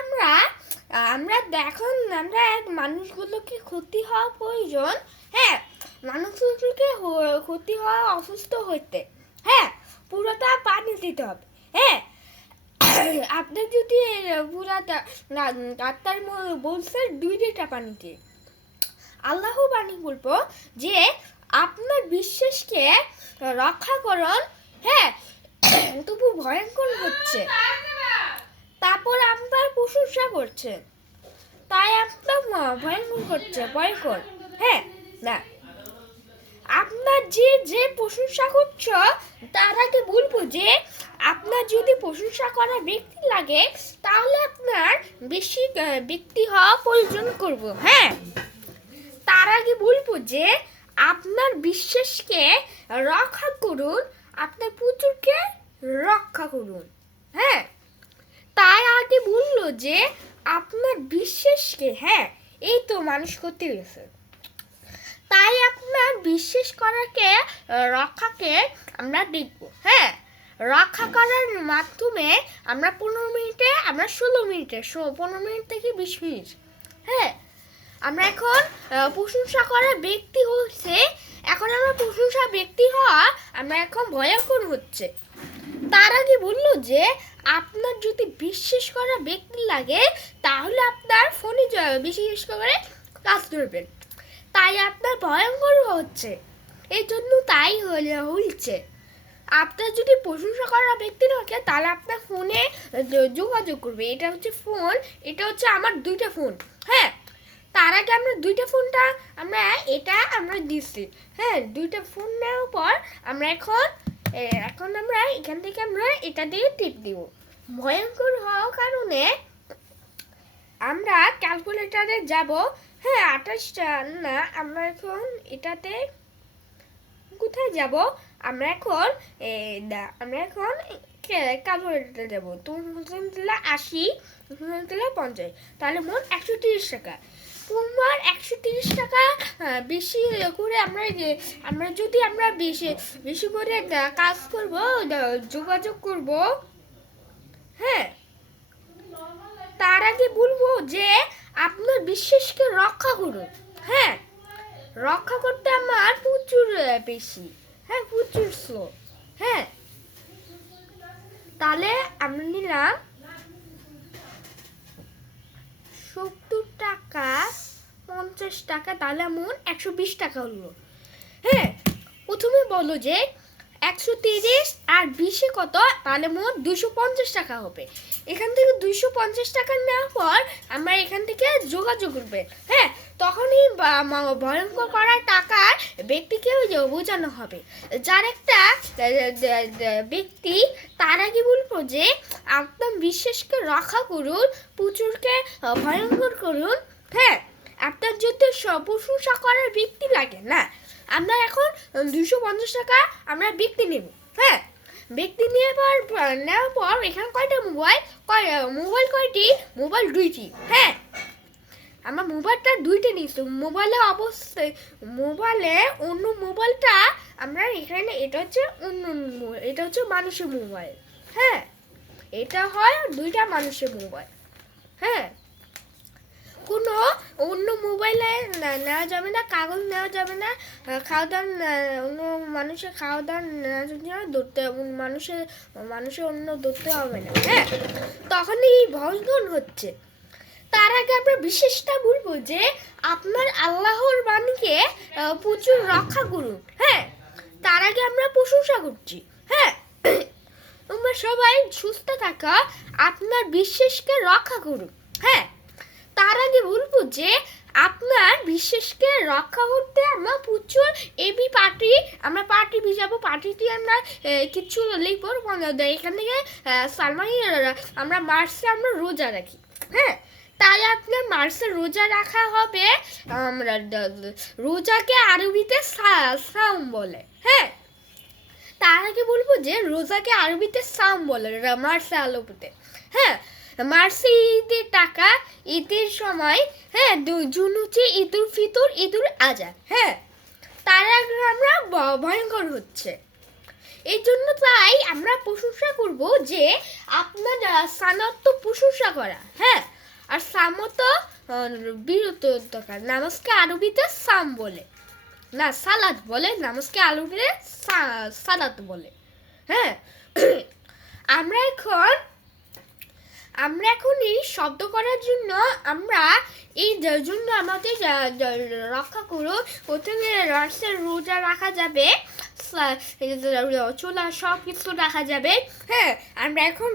আমরা আমরা এখন আমরা মানুষগুলোকে ক্ষতি হওয়া প্রয়োজন। হ্যাঁ, মানুষগুলোকে ক্ষতি হওয়া অসুস্থ হইতে, হ্যাঁ, পুরোটা পানি দিতে হবে। হ্যাঁ, আপনি যদি পুরাটা ডাক্তার বলছে 2 লিটার পানি দিয়ে, আল্লাহ বাণী বলবো যে আপনার বিশ্বাসকে রক্ষা করুন। হ্যাঁ, তবু ভয়ঙ্কর হচ্ছে, তারপর আপনার প্রশংসা করছে, তাই আপনার ভয়ঙ্কর করছে, ভয়ঙ্কর। হ্যাঁ, না, আপনার যে প্রশংসা করছো তার আগে বলবো যে আপনার যদি প্রশংসা করা ব্যক্তি লাগে তাহলে আপনার বেশি ব্যক্তি হওয়া প্রয়োজন করব। হ্যাঁ, তার আগে বলবো যে আপনার বিশ্বাসকে রক্ষা করুন, আপনার পুত্রকে রক্ষা করুন। হ্যাঁ, তাই আগে বললো যে আপনার বিশ্বাসকে, হ্যাঁ, এই তো মানুষ করতে গেছে, তাই আপনার বিশ্বাস করাকে রক্ষাকে আমরা দেখব। হ্যাঁ, রক্ষা করার মাধ্যমে আমরা 15 মিনিটে, আমরা 16 মিনিটে, 15 মিনিট থেকে 20 মিনিট। হ্যাঁ, আমরা এখন প্রশংসা করার ব্যক্তি হচ্ছে, এখন আমরা প্রশংসা ব্যক্তি হওয়া আমরা এখন ভয়ঙ্কর হচ্ছে। তার আগে বললো যে আপনার যদি বিশ্বাস করা ব্যক্তি লাগে তাহলে আপনার ফোনে বিশেষ করে কাজ করবেন, তাই আপনার ভয়ঙ্কর হচ্ছে, এই জন্য তাই হয়েছে। আপনার যদি প্রশংসা করা ব্যক্তি থাকে তাহলে আপনার ফোনে যোগাযোগ করবে। এটা হচ্ছে ফোন, এটা হচ্ছে আমার 2টা ফোন। হ্যাঁ, তার আগে আমরা 2টা ফোনটা আমরা দিচ্ছি। হ্যাঁ, 2টা ফোন নেওয়ার পর আমরা এখন আমরা এখান থেকে আমরা এটা দিয়ে টিপ দিব। ভয়ঙ্কর হওয়ার কারণে আমরা ক্যালকুলেটারে যাব। হ্যাঁ, 28টা না, আমরা এখন এটাতে কোথায় যাব, আমরা এখন ক্যালকুলেটারে যাব। তুমি দিলে 80, দিলে 50, তাহলে মোট 130 টাকা। তোমার 130 টাকা বেশি করে আমরা যদি বেশি করে কাজ করব, যোগাযোগ করব। হ্যাঁ, তার আগে বলবো যে আপনার বিশ্বাসকে রক্ষা করুন। হ্যাঁ, রক্ষা করতে আমার প্রচুর বেশি, হ্যাঁ, প্রচুর স্লো। হ্যাঁ, তাহলে আমরা নিলাম 70 টাকা, 50 টাকা, তাহলে মোট 120 টাকা হলো। হ্যাঁ, প্রথমে বলো যে 130 আর 20 কত, তাহলে মোট 250 টাকা হবে। এখান থেকে 250 টাকা নেওয়ার পর আমরা এখান থেকে যোগাযোগ করবে। হ্যাঁ, তখনই ভয়ঙ্কর করার টাকার ব্যক্তিকে বোঝানো হবে। যার একটা ব্যক্তি, তার আগে বলবো যে আপনার বিশ্বাসকে রক্ষা করুন, প্রচুরকে ভয়ঙ্কর করুন। হ্যাঁ, আপনার যদি প্রশংসা করার ব্যক্তি লাগে না, আমরা এখন 250 টাকা আমরা ব্যক্তি নেব। হ্যাঁ, ব্যক্তি নেওয়ার পর এখানে কয়টা মোবাইল কয়টি, মোবাইল 2টি। হ্যাঁ, আমরা মোবাইলটা 2টি নিচ্ছি। মোবাইলে অন্য মোবাইলটা আমরা এখানে, এটা হচ্ছে মানুষের মোবাইল। হ্যাঁ, এটা হয় 2টা মানুষের মোবাইল। হ্যাঁ, কোনো অন্য মোবাইলে নেওয়া যাবে না, কাগজ নেওয়া যাবে না, খাওয়া দাওয়া অন্য মানুষের খাওয়া দাওয়া নেওয়া যাবে না, মানুষের অন্য ধরতে হবে না। হ্যাঁ, তখনই ভয়ঙ্কর হচ্ছে। তার আগে আমরা বিশেষটা বলবো যে আপনার আল্লাহর বাণীকে প্রচুর রক্ষা করুন। হ্যাঁ, তার আগে আমরা প্রশংসা করছি। হ্যাঁ, তোমরা সবাই সুস্থ থাকা, আপনার বিশ্বাসকে রক্ষা করুন। হ্যাঁ, তার আগে বলবো যে আপনার বিশ্বাসকে রক্ষা করতে আমরা প্রচুর আমরা পার্টি ভিজাবো। পার্টিটি আমরা কিছু লিখবো, এখান থেকে সালমানি আমরা মার্চে আমরা রোজা রাখি। হ্যাঁ, তাই আপনার মার্চে রোজা রাখা হবে। আমরা রোজাকে আরবিতে সাওম বলে। হ্যাঁ, তার আগে বলবো যে রোজাকে আরবিতে সাওম বলে, মার্চে আরবিতে। হ্যাঁ, মার্চে ঈদের টাকা, ঈদের সময়। হ্যাঁ, জুন হচ্ছে ঈদুল ফিতর, ঈদুল আজহা। হ্যাঁ, তার আগে আমরা ভয়ঙ্কর হচ্ছে, এই জন্য তাই আমরা প্রশংসা করব যে আপনার সানাত প্রশংসা করা, হ্যাঁ। আর সামত বিরত দরকার। নামাজকে আরবিতে সাম বলে, না সালাত বলে, নামাজকে আরবিতে সালাত বলে, হ্যাঁ। আমরা এখন এই শব্দ করার জন্য আমরা এই জন্য আমাদের রক্ষা করুন। প্রথমে রাস্তার রোজা রাখা যাবে, চোলা সব কিছু রাখা যাবে, হ্যাঁ। আমরা এখন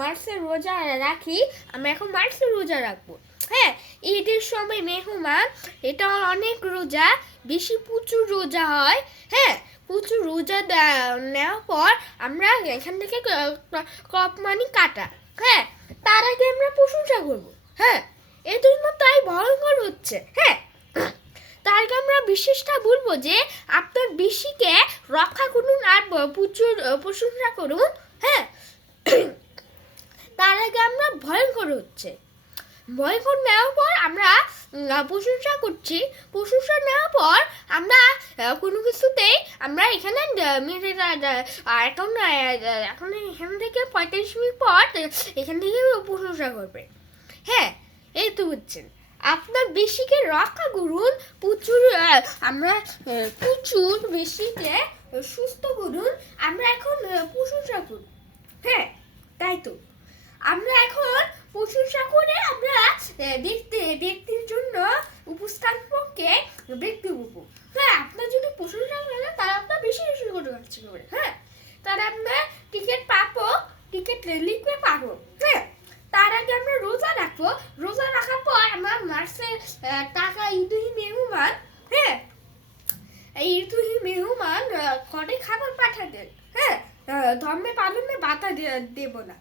মার্চের রোজা রাখি, আমরা এখন মার্চের রোজা রাখবো, হ্যাঁ। ঈদের সময় মেহমান, এটা অনেক রোজা, বেশি প্রচুর রোজা হয়, হ্যাঁ। প্রচুর রোজা নেওয়ার পর আমরা এখান থেকে ক্রপ মানি কাটা, হ্যাঁ। তার আগে আমরা প্রশংসা করবো, হ্যাঁ। এই জন্য তাই ভয়ঙ্কর হচ্ছে, হ্যাঁ। তার আগে আমরা বিশেষটা বলবো যে আপনার বেশিকে রক্ষা করুন আর প্রচুর প্রশংসা করুন, হ্যাঁ। তার আগে আমরা ভয়ঙ্কর হচ্ছে, ভয়ঙ্কর নেওয়ার পর আমরা প্রশংসা করছি, প্রশংসা নেওয়ার পর আমরা কোনো কিছুতেই আমরা এখানে এখন এখান থেকে 45 মিনিট পর এখান থেকে প্রশংসা করবে, হ্যাঁ। এই তো বুঝছেন, আপনার বেশিকে রক্ষা করুন, আমরা প্রচুর বেশিকে সুস্থ করুন, আমরা এখন প্রশংসা করুন, হ্যাঁ। তাই তো আমরা এখন প্রশংসা করে আমরা ব্যক্তির জন্য উপস্থাপককে ব্যক্তি বলবো, হ্যাঁ। আপনার যদি প্রশংসা করেন তারা আপনার বেশি বেশি করে কাজ করবে, হ্যাঁ। তারা আপনার টিকিট লিখবে পাবো, হ্যাঁ। তার আগে আমরা রোজা রাখবো, রোজা রাখার পর আমরা মার্চের টাকা ঈদুহি মেহমান, হ্যাঁ। ঈদুহি মেহমান ঘরে খাবার পাঠাতেন, হ্যাঁ। ধর্মে পালনে বাধা দেব না,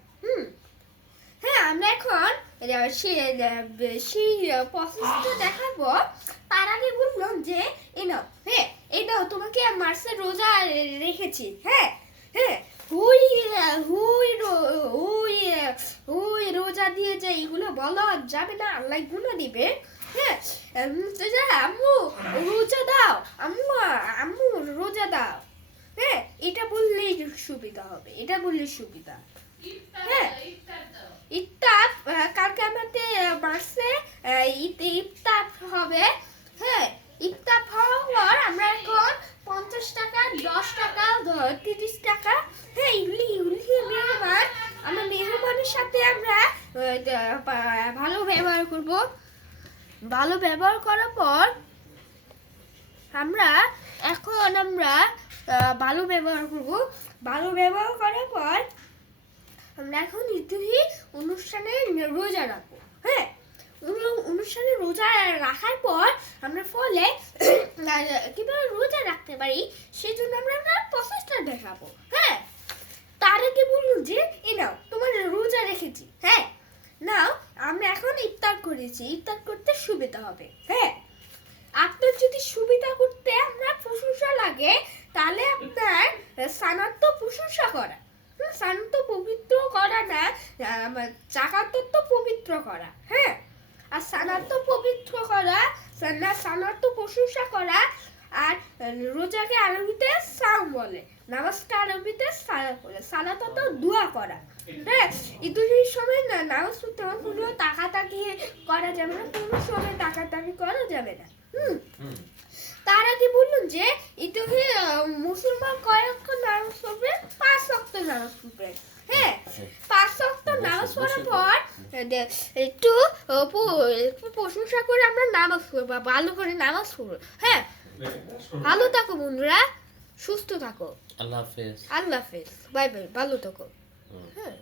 হ্যাঁ। আমরা এখন সেই প্রসেসটা দেখাবো। তার আগে বললাম যে এই নাও তোমাকে মার্চের রোজা রেখেছি, হ্যাঁ, হ্যাঁ। হুই রোজা দিয়ে যে এগুলো বলা যাবে না, আল্লাহ গুলো দিবে, হ্যাঁ। আম্মু রোজা দাও, আম্মু রোজা দাও, হ্যাঁ। এটা বললেই সুবিধা হবে, এটা বললে সুবিধা, হ্যাঁ। ইফতার কালকে আমাদের মাসে ইফতার হবে, হ্যাঁ। ইফতার হওয়ার পর আমরা এখন 50 টাকা, 10 টাকা, 30 টাকা, হ্যাঁ। মেহমান, আমরা মেহমানের সাথে আমরা ভালো ব্যবহার করব। ভালো ব্যবহার করার পর আমরা ভালো ব্যবহার করব। ভালো ব্যবহার করার পর আমরা এখন ঈদুহি অনুষ্ঠানে রোজা রাখবো, হ্যাঁ। অনুষ্ঠানে রোজা রাখার পর আমরা ফলে কিভাবে রোজা রাখতে পারি সেই জন্য আমরা প্রসেসটা দেখাবো, হ্যাঁ। তার আগে বলুন যে নাও তোমার রোজা রেখেছি, হ্যাঁ। নাও আমরা এখন ইফতার করেছি, ইফতার করতে সুবিধা হবে, হ্যাঁ। আপনার যদি সুবিধা করতে আমরা প্রশংসা লাগে তাহলে আপনার সানাত প্রশংসা করা, সানাত পবিত্র করা না, জাকাত পবিত্র করা, হ্যাঁ। আর সানাত পবিত্র করা, সানাত প্রশংসা করা, আর রোজাকে আরবিতে সাম বলে, নামাজকে আরবিতে সালাত বলে, সালাত তো দোয়া করা, হ্যাঁ। ঈদের সময় নামাজ পড়তে হবে, কোনো তাকাতাকি করা যাবে না, কোনো সময় তাকাতাকি করা যাবে না, তার আগে বলুন যে ঈদে মুসলমান কয়েক নামাজ পড়বে, 5 ওয়াক্ত নামাজ পড়বে, হ্যাঁ। 5 ওয়াক্ত নামাজ পড়ার পর একটু প্রশংসা করে আমরা নামাজ পড়বো, ভালো করে নামাজ পড়বো, হ্যাঁ। ভালো থাকো বন্ধুরা, সুস্থ থাকো, আল্লাহ হাফেজ, বাই বাই, ভালো থাকো, হ্যাঁ।